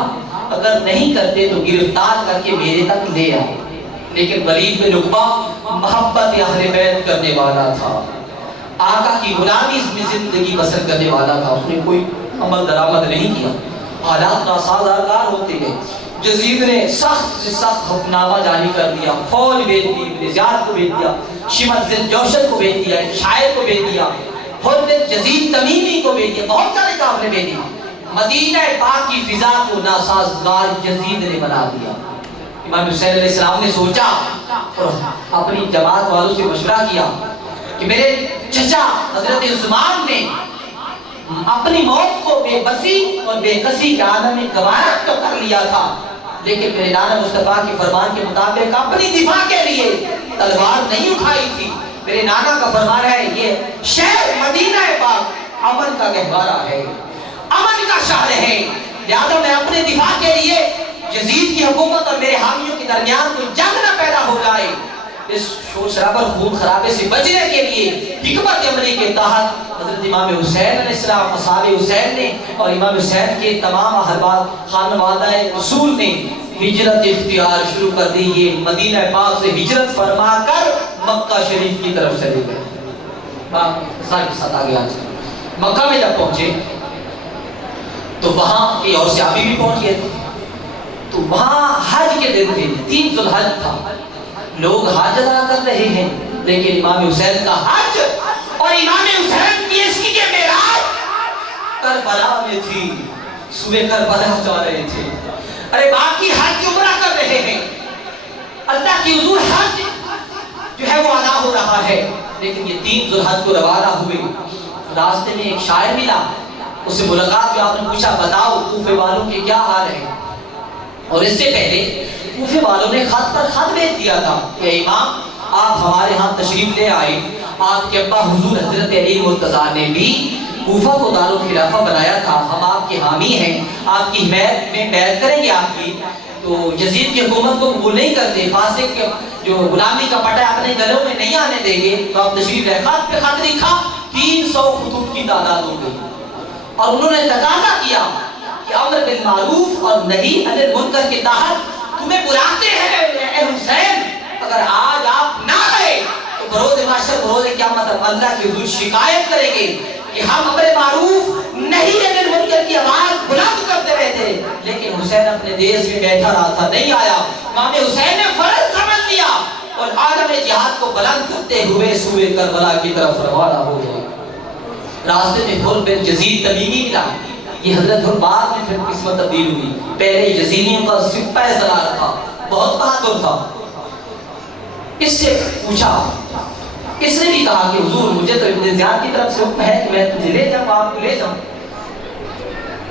اگر نہیں کرتے تو گرفتار کر کے میرے تک لے آؤ۔ لیکن ولید بن عقبہ محبت اہل بیت کرنے والا تھا، آقا کی غلامی میں زندگی بسر کرنے والا تھا، اس نے کوئی عمل درآمد نہیں کیا۔ حالات ناسازگار ہوتے گئے، یزید نے سخت سے سخت حکم نامہ جاری کر دیا، فوج بھیج دی، ابن زیاد کو بھیج دیا، شمس بن جوشن کو بھیج دیا، شاعر کو بھیج دیا، خود یزید تمیمی کو بھیج دیا، بہت سارے قافلے بھیج دیے۔ مدینہ پاک کی فضا کو ناسازگار یزید نے بنا دیا۔ امام حسین علیہ السلام نے سوچا اور اپنی جماعت والوں سے مشورہ کیا کہ میرے چچا حضرت عثمان نے اپنی موت کو بے بسی اور بے کسی کے عالم میں گوارا تو کر لیا تھا، لیکن میرے نانا مصطفیٰ کے فرمان کے مطابق اپنی دفاع کے لیے تلوار نہیں اٹھائی تھی۔ میرے نانا کا فرمان ہے یہ شہر مدینہ پاک امن کا گہوارہ ہے، امن کا شہر ہے، لہذا میں اپنے دفاع کے لیے یزید کی حکومت اور میرے حامیوں کے درمیان کوئی جنگ نہ پیدا ہو جائے، اس شور شرابر خون خرابے سے بچنے کے لیے حکمت عملی کے تحت حضرت امام حسین علیہ السلام، اصحاب حسین نے اور امام حسین کے تمام احباب خانوادہ رسول نے ہجرت اختیار شروع کر دی۔ یہ مدینہ پاک سے ہجرت فرما کر مکہ شریف کی طرف چلے گئے۔ ساتھ آگے آج مکہ میں جب پہنچے تو وہاں کے اور صحابی بھی پہنچ گئے تھے، تو وہاں حج کے دن تھے، 3 ذوالحج تھا، لوگ حج ادا کر رہے ہیں، لیکن امام حسین کا حج اور امام حسین کی عشق کے معراج کربلا میں تھی، صبح کربلا جا رہے تھے، ارے باقی حج عمرہ کر رہے ہیں، اللہ کی حضور حج جو ہے وہ ادا ہو رہا ہے، لیکن یہ 3 ذوالحج کو روانہ ہوئے، راستے میں ایک شاعر ملا، اس سے ملاقات میں آپ نے پوچھا بتاؤ کوفے والوں کے کیا حال ہے، اور اس سے پہلے کوفے والوں نے خط پر خط بھیج دیا تھا کہ امام آپ ہمارے ہاں تشریف لے آئے، آپ کے ابا حضور حضرت علی مرتضیٰ نے بھی کوفہ کو دارالخلافہ بنایا تھا، ہم آپ کے حامی ہیں، آپ کی حمایت میں بیعت کریں گے آپ کی، تو یزید کی حکومت کو قبول نہیں کرتے، فاسق جو غلامی کا پٹا اپنے گلوں میں نہیں آنے دیں گے، تو آپ تشریف لے۔ خط پہ خط لکھا، 300 خطوط کی تعداد ہو گئی، اور انہوں نے تقاضا کیا کہ امر بالمعروف اور نہی عن المنکر کے تحت تمہیں بلاتے ہیں اے حسین، اگر آج آپ نہ آئے تو بروز محشر بروز قیامت اللہ کی حضور شکایت کریں گے کہ ہم امر معروف نہی عن المنکر کی آواز بلند کرتے رہتے، لیکن حسین اپنے دیس میں بیٹھا رہا تھا، نہیں آیا۔ امام حسین نے فرض سمجھ لیا اور عالم جہاد کو بلند کرتے ہوئے سوئے کربلا کی طرف روانہ ہو گئے۔ راستے میں حر بن یزید تمیمی ملا، یہ حضرت حر بعد میں پھر قسمت تبدیل ہوئی، پہلے یزیدیوں کا سپہ سالار تھا، بہت بہادر تھا۔ اس سے پوچھا، اس نے بھی کہا کہ حضور مجھے تو ابن زیاد کی طرف سے حکم ہے کہ میں تجھے لے جاؤں، آپ کو لے جاؤں،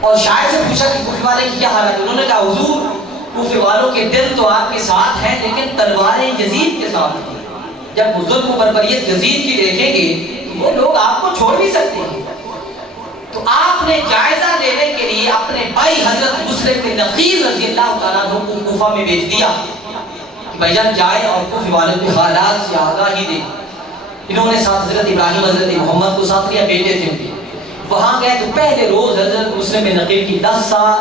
اور شاعر سے پوچھا کہ کوفے والے کی کیا حالت، انہوں نے کہا حضور کوفے والوں کے دل تو آپ کے ساتھ ہیں لیکن تلواریں یزید کے ساتھ ہیں، جب وہ ظلم و بربریت یزید کی دیکھیں گے وہ لوگ آپ کو چھوڑ بھی سکتے ہیں، تو آپ نے جائزہ لینے کے لیے اپنے بھائی حضرت مسلم بن نقیل رضی اللہ تعالیٰ عنہ کو کوفہ میں بھیج دیا کہ بھائی جان جائے اور کوفے والوں کے حالات سے آگاہی دے۔ انہوں نے ساتھ حضرت ابراہیم حضرت محمد کو ساتھ لیا، بیٹے تھے ان کے، وہاں گئے تو پہلے روز حضرت مسلم بن نقیل کی 12,000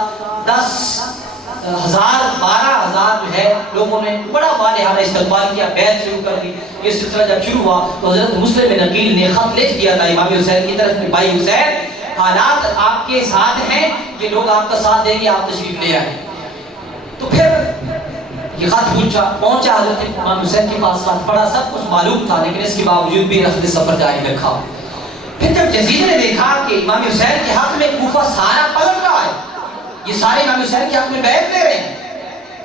جو ہے لوگوں نے بڑا والہانہ استقبال کیا، بیعت شروع کر دی۔ یہ سلسلہ جب شروع ہوا تو حضرت مسلم بن نقیل نے خط لکھ دیا تھا امام حسین کی طرف میں، بھائی حسین حالات آپ کے ساتھ ہیں، یہ لوگ آپ کا ساتھ دیں گے، آپ تشریف لے آئیں۔ تو پھر یہ خط پہنچا حضرت امام حسین کے پاس، خط پڑھا، سب کچھ معلوم تھا، لیکن اس کے باوجود بھی رفض سفر جاری رکھا۔ پھر جب یزید نے دیکھا کہ امام حسین کے حق میں کوفہ سارا پلٹ رہا ہے، یہ سارے امام حسین کے حق میں بیعت لے رہے ہیں،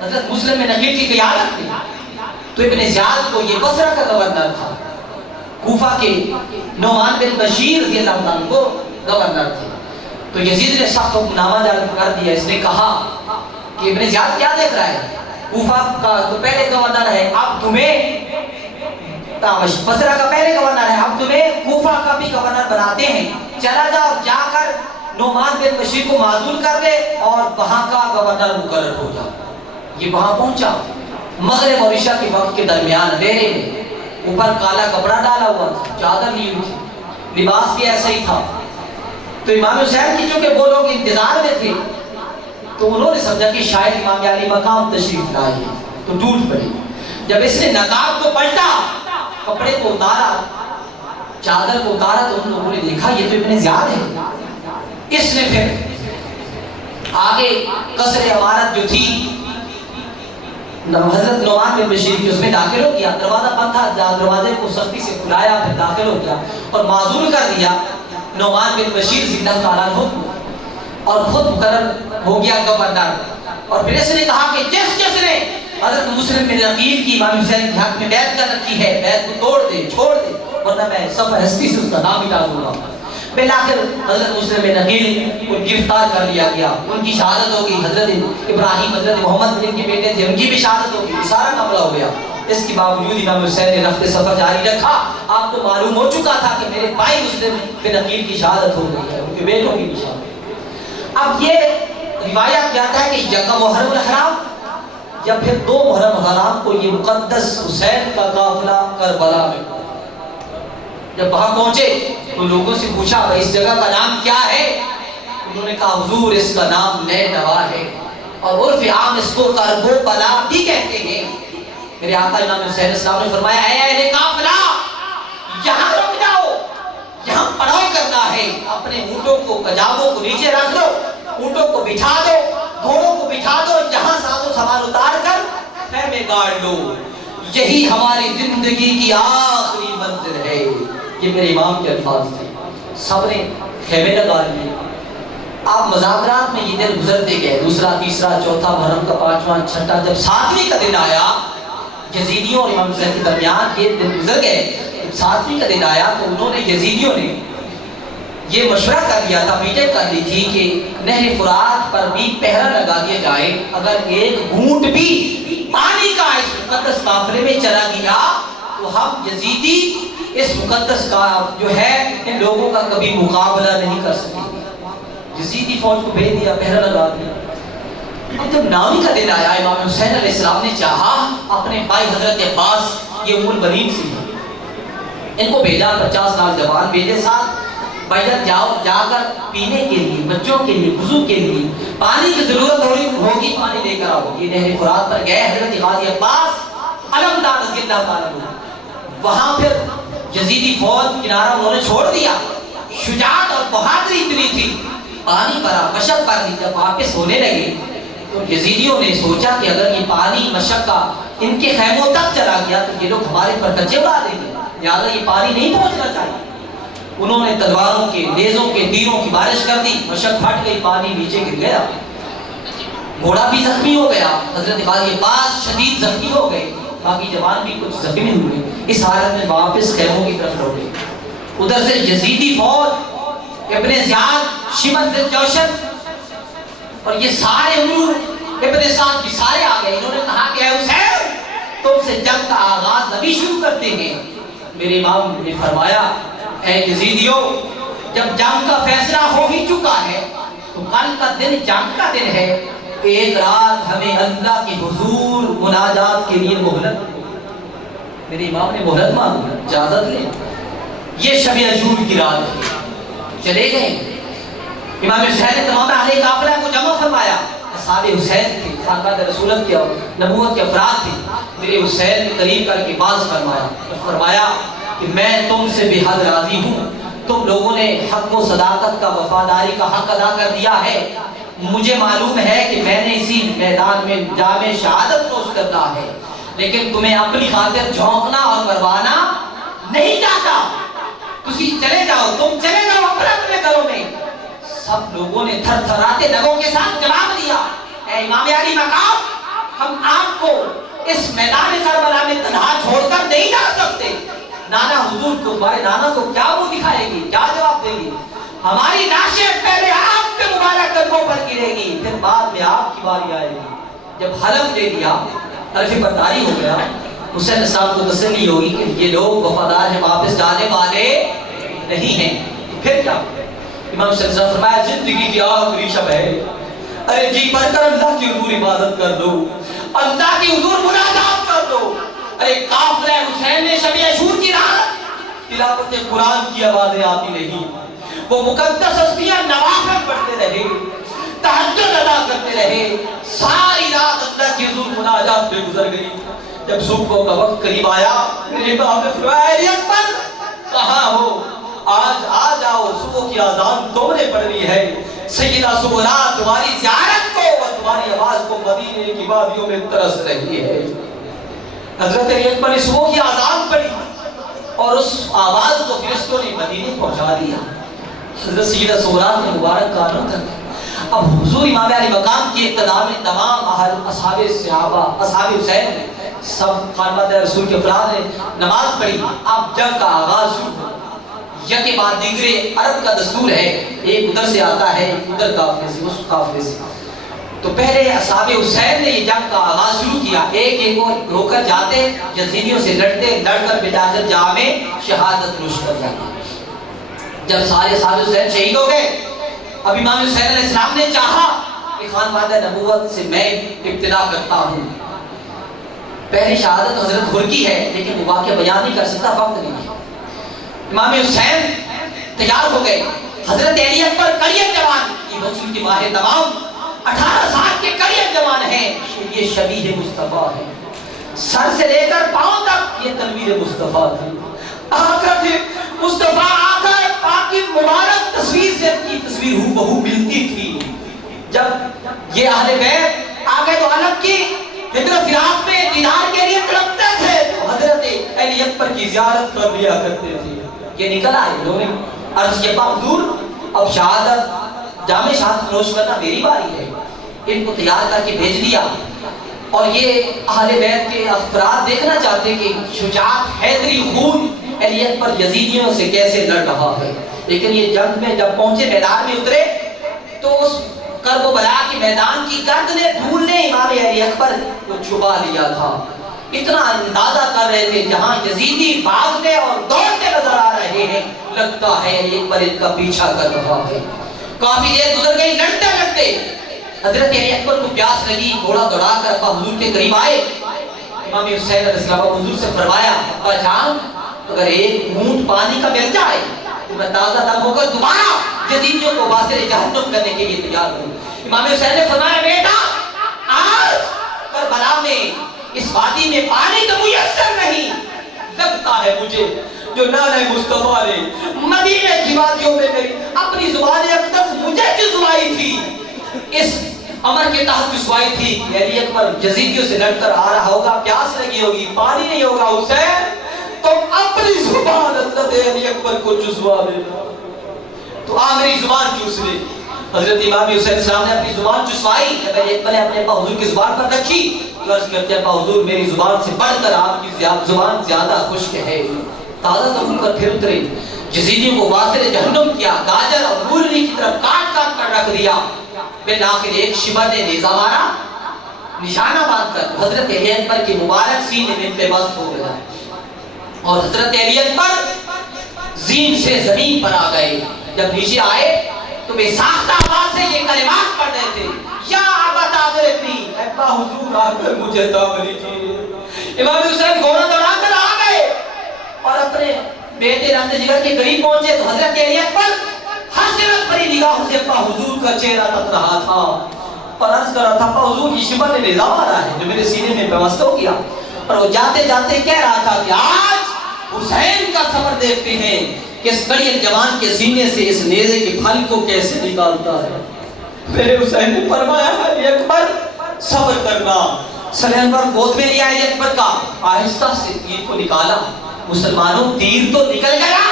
حضرت مسلم بن نقیل کی قیادت میں، تو ابن زیاد کو یہ بصرہ کا گورنر تھا، کوفہ کے نعمان بن بشیر رضی اللہ عنہ کو گورنر تھے، تو یزید نے سخت حکم نامہ جاری کر دیا۔ اس نے کہا کہ ابن زیاد کیا دیکھ رہا ہے، کوفہ کا تو پہلے گورنر ہے، اب تمہیں بصرہ کا پہلے گورنر ہے، اب تمہیں کوفہ کا بھی گورنر بناتے ہیں، چلا جاؤ جا کر نعمان بن بشیر کو معزول کر دے اور وہاں کا گورنر مقرر ہو جا۔ یہ وہاں پہنچا، مغرب اور عشاء کے وقت کے درمیان اندھیرے میں، اوپر کالا کپڑا ڈالا ہوا تھا، چادر لی ہوئی تھی، لباس بھی ایسا ہی تھا. تو امام حسین کی چونکہ وہ لوگ انتظار میں تھے تو انہوں نے سمجھا کہ شاید امام علی مقام تشریف لائے تو ٹوٹ پڑے. جب اس نے نقاب کو پلٹا، کپڑے کو اتارا، چادر کو اتارا، تو ان لوگوں نے دیکھا یہ تو ابن زیاد ہے. اس نے پھر آگے قصر عمارت جو تھی حضرت نعمان بن بشیر کی، اس میں داخل ہو گیا. دروازہ بند تھا، دروازے کو سختی سے کھلایا، پھر داخل ہو گیا اور معذور کر دیا نعمان بن بشیر زندہ تعالیٰ عنہ، اور خود مقرر ہو گیا گورنر. اور پھر اس نے کہا کہ جس نے حضرت مسلم بن عقیل کی امام حسین کے حق میں بیعت کر رکھی ہے، بیعت کو توڑ دے، چھوڑ دے، ورنہ میں سفر ہستی سے اس کا نام مٹا دوں گا. بالآخر حضرت مسلم بن عقیل کو گرفتار کر لیا گیا، ان کی شہادت ہو گئی. حضرت ابراہیم، حضرت محمد جن کے بیٹے تھے، ان کی بھی شہادت ہو گئی. سارا معاملہ ہو گیا. اس کے باوجود امام حسین نے رفت سفر جاری رکھا. آپ کو معلوم ہو چکا تھا کہ میرے بھائی مسلم بن عقیل کی شہادت ہو گئی ہے، ان کے بیٹوں کی بھی شہادت. اب یہ روایت کہتا ہے کہ یکم محرم الحرام یا پھر 2 محرم الحرام کو یہ مقدس حسین کا قافلہ کربلا میں، جب وہاں پہنچے تو لوگوں سے پوچھا اس جگہ کا نام کیا ہے؟ انہوں نے کہا حضور اس کا نام نینوا ہے، اور عرف عام اس کو کربو بلا بھی کہتے ہیں. میرے آقا امام حسین السلام نے فرمایا اے اہل قافلہ یہاں رک جاؤ، یہاں پڑاؤ کرنا ہے. اپنے اونٹوں کو، کجاووں کو نیچے رکھ دو، اونٹوں کو بٹھا دو، گھوڑوں کو بٹھا دو، جہاں ساز و سامان اتار کر خیمے گاڑ لو. یہی ہماری زندگی کی آخری منزل ہے. یہ میرے امام کے الفاظ تھے. سب نے خیمے لگا لیے. آپ مذاکرات میں یہ دن گزرتے گئے، دوسرا، تیسرا، چوتھا، محرم کا 5واں، 6واں، جب 7ویں کا دن آیا، یزیدیوں اور امام حسین کے درمیان یہ دن گزر گئے. 7ویں کا دن آیا تو انہوں نے، یزیدیوں نے یہ مشورہ کر لیا تھا، میٹنگ کر لی تھی کہ نہر فرات پر بھی پہرا لگا دیا جائے. اگر ایک گھونٹ بھی پانی کا اس مقدس قافلے میں چلا گیا تو ہم یزیدی اس مقدس کا جو ہے ان لوگوں کا کبھی مقابلہ نہیں کر سکیں. یزیدی فوج کو بھیج دیا، پہرا لگا دیا. اب جب نامی کا دن آیا، امام حسین علیہ السلام نے چاہا اپنے بھائی حضرت عباس، یہ ام البنین سے ان کو بھیجا، 50 نال جوان بھیجے ساتھ. بھائی جان جاؤ، جا کر پینے کے لیے، بچوں کے لیے، وضو کے لیے پانی کی ضرورت ہوگی، پانی لے کر آؤ. یہ نہر فرات پر گئے. حضرت غازی عباس علمدار رضی اللہ تعالیٰ عنہ، وہاں پھر یزیدی فوج کنارہ انہوں نے چھوڑ دیا. شجاعت اور بہادری اتنی تھی، پانی بھرا، مشق کر لی. جب واپس ہونے لگے تو یزیدیوں نے سوچا کہ اگر یہ پانی مشق کا ان کے خیموں تک چلا گیا تو یہ لوگ ہمارے پر کچے اڑا دیں گے، لہٰذا یہ پانی نہیں پہنچنا چاہیے. انہوں نے تلواروں کے، نیزوں کے، تیروں کی بارش کر دی. مشق پھٹ گئی، پانی نیچے گر گیا. گھوڑا بھی زخمی ہو گیا. حضرت غازی عباس شدید زخمی ہو گئے، باقی جوان بھی کچھ زخمی ہوئے. اس حالت میں واپس خیموں کی طرف لوٹے. ادھر سے یزیدی فوج، ابن زیاد، شمر بن جوشن اور یہ سارے امور ابن سعد بھی سارے آ گئے. انہوں نے کہا کہ اے حسین تم سے جنگ کا آغاز ابھی شروع کرتے ہیں. میرے امام نے فرمایا اے یزیدیوں، جب جنگ کا فیصلہ ہو ہی چکا ہے تو کل کا دن جنگ کا دن ہے. ایک رات ہمیں اللہ کے حضور مناجات کے لیے مہلت. میرے امام نے مہلت مانگی، اجازت لیں. یہ شب عاشور کی رات ہے. چلے گئے. امام حسین نے تمام اہل قافلہ کو جمع فرمایا. اصحاب حسین تھے، خاندان رسولت کے نبوت کے افراد تھے. میرے حسین کے قریب کر کے باز فرمایا کہ میں تم سے بے حد راضی ہوں. تم لوگوں نے حق و صداقت کا، وفاداری کا حق ادا کر دیا ہے. مجھے معلوم ہے کہ میں نے اسی میدان میں جامِ شہادت نوش کرنا ہے، لیکن تمہیں اپنی خاطر جھونکنا اور مروانا نہیں چاہتا. تسی چلے جاؤ، تم چلے جاؤ اپنے گھروں میں. سب لوگوں نے تھر تھراتے لبوں کے ساتھ جواب دیا اے امام علی مقام، ہم آپ کو اس میدان کربلا میں تنہا چھوڑ کر نہیں جا سکتے. نانا حضور کو، تمہارے نانا کو کیا وہ دکھائے گی، کیا جواب دیں گی؟ ہماری ناشیت پہلے آپ کے مبارک قدموں پر گرے گی، پھر بعد میں آپ کی باری آئے گی. جب حلف دے دیا، حلف برداری ہو گیا، حسین صاحب کو تسلی ہوئی کہ یہ لوگ وفادار ہیں، واپس جانے والے نہیں ہیں. پھر کیا؟ امام صلی اللہ علیہ وسلم فرمایا زندگی کی آخری شب ہے، ارے جی بھر کر اللہ کی حضور عبادت کر دو، اللہ کی حضور مناجات کر دو. ارے قافلہ حسین نے شب عاشور کی رات تلاوت قرآن کی آوازیں آتی رہی، وہ مقدس ہستیاں نوافل پڑھتے رہے، تہجد ادا کرتے رہے، ساری رات اللہ کی حضور مناجات پہ گزر گئی۔ جب صبح کا وقت قریب آیا، میرے امام نے فرمایا اے اکبر کہاں ہو؟ آج آ جاؤ، صبح کی اذان تم نے پڑھنی ہے۔ سیدہ سغرا تمہاری زیارت کو اور تمہاری آواز کو مدینے کی وادیوں میں ترس رہی ہے۔ حضرت علی اکبر نے صبح کی اذان پڑھی اور اس آواز کو فرشتوں نے مدینے پہنچا دیا۔ حضرت سیدہ سغرا نے مبارک کانوں تک اب حضور امام علی مقام کی ابتدا میں تمام اصحاب صحابہ، اصحاب حسین سب خانواد رسول کے افراد نے نماز پڑھی۔ اب جنگ کا آغاز شروع ہوا، یکے بعد دیگرے عرب کا دستور ہے، ایک ادھر سے آتا ہے ایک ادھر قافلے سے، اس قافلے سے۔ تو پہلے اصحاب حسین نے یہ جنگ کا آغاز شروع کیا، ایک ایک کو رو کر جاتے، یزیدیوں سے لڑتے، لڑ کر بٹا کر جا میں شہادت نوش کر جاتے۔ جب سارے اصحاب حسین شہید ہو گئے، اب امام حسین علیہ السلام نے چاہا کہ خانواد نبوت سے میں ابتدا کرتا ہوں۔ پہلی شہادت حضرت غر کی ہے، لیکن وہ واقعہ بیان نہیں کر سکتا، وقت نہیں ہے۔ امام حسین تیار ہو گئے، حضرت علی اکبر کڑیت جوان، یہ رسول کی ماہ تمام 18 سال کے کڑیت جوان ہیں، یہ شبیہ مصطفیٰ ہے، سر سے لے کر پاؤں تک یہ تنویر مصطفیٰ تھی۔ آقا مصطفیٰ آقا پاک کی مبارک تصویر سے کی تصویر ہو بہو ملتی تھی۔ جب یہ اہل بیت آگے تو علم کی ہجر فراق میں دیدار کے لیے تڑپتے تھے، تو حضرت علی اکبر کی زیارت کر لیا کرتے تھے۔ یہ نکل آئے، انہوں نے عرض کیا حضور اب شہادت جامع شہادت نوش کرنا میری باری ہے۔ ان کو تیار کر کے بھیج دیا، اور یہ اہل بیت کے افراد دیکھنا چاہتے کہ شجاعت حیدری خون علی اکبر یزیدیوں سے کیسے لڑ رہا ہے۔ لیکن یہ جنگ میں جب پہنچے، میدان میں اترے، تو اس کرب و بلا کے میدان کی گرد نے دھول نے امام علی اکبر کو چھپا لیا تھا۔ اتنا اندازہ کر رہے تھے جہاں یزیدی بھاگتے اور دوڑتے نظر آ رہے ہیں، لگتا ہے علی اکبر ان کا پیچھا کر رہا ہے۔ کافی دیر گزر گئی، لڑتے لڑتے حضرت علی اکبر کو پیاس لگی، گھوڑا دوڑا کر ابا حضور کے قریب آئے۔ امام حسین علیہ السلام حضور سے فرمایا ابا جان اگر ایک گھونٹ پانی کا مل جائے تو میں تازہ دم ہو کر دوبارہ یزیدیوں کو واسطے جہنم کرنے کے لیے تیار ہوں۔ امام حسین نے فرمایا بیٹا آج کربلا میں اس وادی میں پانی تو میسر نہیں، لگتا ہے مجھے جو نانے مصطفیٰ نے مدینے کی وادیوں میں میری اپنی زبان اقدس مجھے چسوائی تھی، اس امر کے تحت چسوائی تھی کہ علی اکبر یزیدیوں سے لڑ کر آ رہا ہوگا، پیاس لگی ہوگی، پانی نہیں ہوگا، حسین تم اپنی زبان حضرت علی اکبر کو چسوا دینا، تو آ میری زبان چوس لے۔ حضرت امام حسین السلام نے اپنی زبان چسوائی، جب علی اکبر نے اپنے ابا حضور کی زبان پر رکھی تو عرض کرتے ہیں ابا حضور میری زبان سے بڑھ کر آپ کی زبان زیادہ خشک ہے۔ تازہ دم کر پھر اترے، یزیدیوں کو واسطے جہنم کیا، گاجر اور مولی کی طرف کاٹ کاٹ کر رکھ دیا۔ پھر آخر ایک شبہ نے نیزہ مارا، نشانہ باندھ کر حضرت علی اکبر کی مبارک سینے میں پہ وسط ہو گیا، اور حضرت علی اکبر زین سے زمین پر آ گئے۔ جب نیچے آئے تو بے ساختہ آواز سے یہ کلمات پڑھ رہے تھے، یا ابا تعبرنی، ابا حضور آ کر مجھے تعبر کیجیے۔ امام حسین گھوڑا دوڑا کر آ گئے اور اپنے بیٹے رحمت جگر کے قریب پہنچے تو حضرت علی اکبر حسرت بھری نگاہوں سے ابا حضور کا چہرہ تک رہا تھا اور عرض کر رہا تھا ابا حضور یہ شبہ نے نظام آ رہا ہے جو میرے سینے میں پیوست ہو گیا، اور وہ جاتے جاتے کہہ رہا تھا کہ آج حسین کا سفر دیکھتے ہیں کہ اس کڑیت جوان کے سینے سے اس نیزے کے پھل کو کیسے نکالتا ہے۔ میرے حسین نے فرمایا علی اکبر صبر کرنا۔ سلیم پر گود میں لیا علی اکبر کا، آہستہ سے تیر کو نکالا، مسلمانوں تیر تو نکل گیا،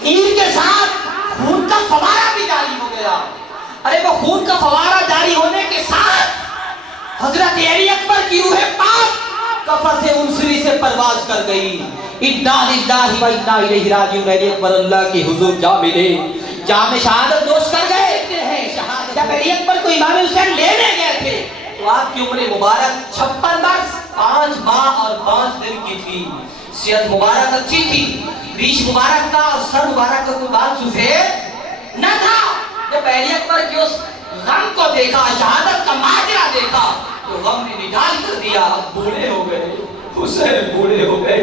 تیر کے ساتھ خون کا فوارہ بھی جاری ہو گیا۔ ارے وہ خون کا فوارہ جاری ہونے کے ساتھ حضرت علی اکبر کی روح پاک قفس انصری سے پرواز کر گئی۔ انا للہ و انا الیہ راجعون۔ علی اکبر اللہ کی حضور جا ملے، جام شہادت نوش کر گئے۔ جب علی اکبر کو امام حسین لینے گئے تھے تو آپ کی عمر مبارک 56 برس 5 ماہ اور 5 دن کی تھی، صحت مبارک اچھی تھی، ریش مبارک کا اور سر مبارک کا کوئی بال سفید نہ تھا۔ جب علی اکبر کی اس غم کو دیکھا، شہادت کا ماجرا دیکھا تو غم نے نڈال کر دیا، اب بوڑھے ہو گئے، حسین بوڑھے ہو گئے۔